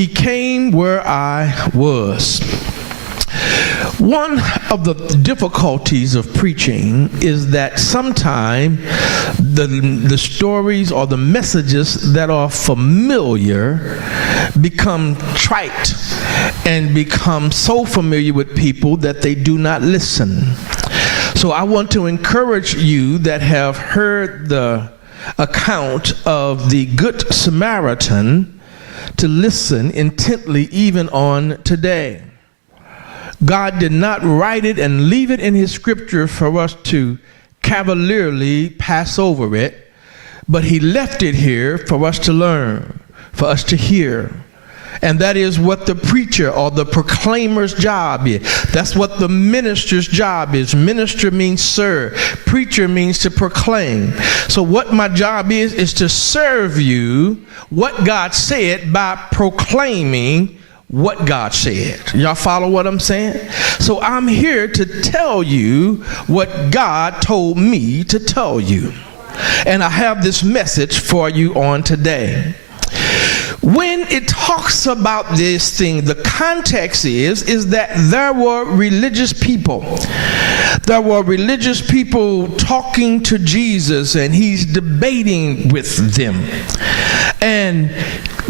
He came where I was. One of the difficulties of preaching is that sometimes the stories or the messages that are familiar become trite and become so familiar with people that they do not listen. So I want to encourage you that have heard the account of the Good Samaritan to listen intently even on today. God did not write it and leave it in his scripture for us to cavalierly pass over it, but he left it here for us to learn, for us to hear. And that is what the preacher or the proclaimer's job is. That's what the minister's job is. Minister means serve. Preacher means to proclaim. So what my job is to serve you what God said by proclaiming what God said. Y'all follow what I'm saying? So I'm here to tell you what God told me to tell you. And I have this message for you on today. When it talks about this thing, the context is that there were religious people. There were religious people talking to Jesus, and he's debating with them. And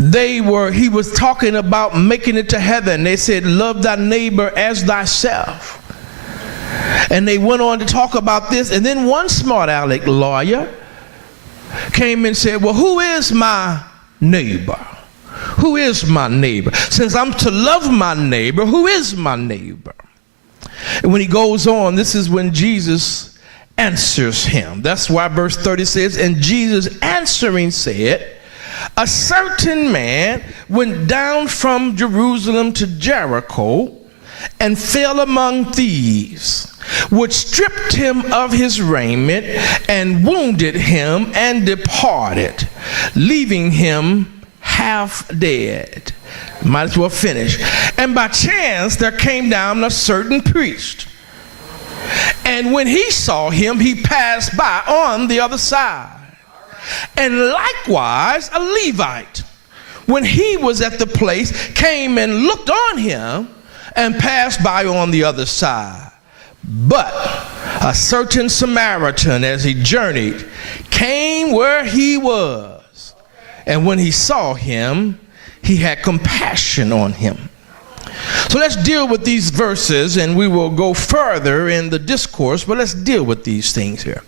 he was talking about making it to heaven. They said, love thy neighbor as thyself. And they went on to talk about this. And then one smart aleck lawyer came and said, well, who is my neighbor? Who is my neighbor? Since I'm to love my neighbor, who is my neighbor? And when he goes on, this is when Jesus answers him. That's why verse 30 says, and Jesus answering said, a certain man went down from Jerusalem to Jericho and fell among thieves, which stripped him of his raiment and wounded him and departed, leaving him half dead. Might as well finish. And by chance there came down a certain priest, and when he saw him, he passed by on the other side. And likewise a Levite, when he was at the place, came and looked on him and passed by on the other side. But a certain Samaritan, as he journeyed, came where he was, and when he saw him, he had compassion on him. So let's deal with these verses, and we will go further in the discourse, but let's deal with these things here.